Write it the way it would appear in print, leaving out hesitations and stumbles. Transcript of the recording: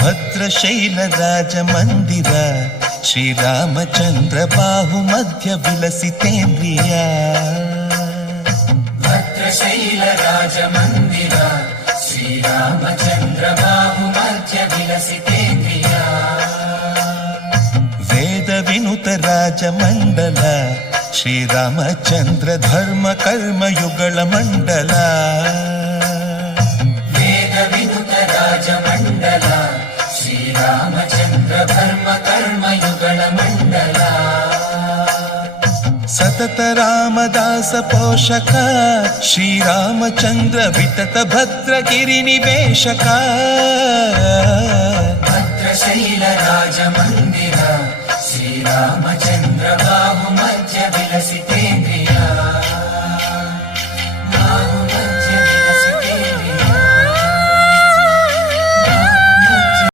ಭದ್ರಶೈಲ ರಾಜ ಮಂದಿರ ಶ್ರೀರಾಮಚಂದ್ರ ಬಾಹು ಮಧ್ಯ ವಿಲಸಿತೇಂದ್ರಿಯ. ಭದ್ರಶೈಲ ರಾಜ ಮಂದಿರ ಶ್ರೀರಾಮಚಂದ್ರ ಬಾಹು ಮಧ್ಯ ವಿಲಸಿತೇಂದ್ರಿಯ. ವೇದ ವಿನುತ ರಾಜ ಮಂಡಲ ಶ್ರೀರಾಮಚಂದ್ರ ಧರ್ಮ ಕರ್ಮಯುಗಳ ಮಂಡಲ. ವೇದ ವಿನುತ ರಾಜ ಮಂಡಲ ಶ್ರೀರಾಮಚಂದ್ರ ಧರ್ಮ ಕರ್ಮಯುಗಳ ಮಂಡಲ. ಸತತ ರಾಮದಾಸ ಪೋಷಕ ಶ್ರೀರಾಮಚಂದ್ರ ವಿತತ ಭದ್ರಗಿರಿ ನಿವೇಶಕ. ಭದ್ರಶೈಲ ರಾಜ ಮಂದಿರ ಶ್ರೀರಾಮ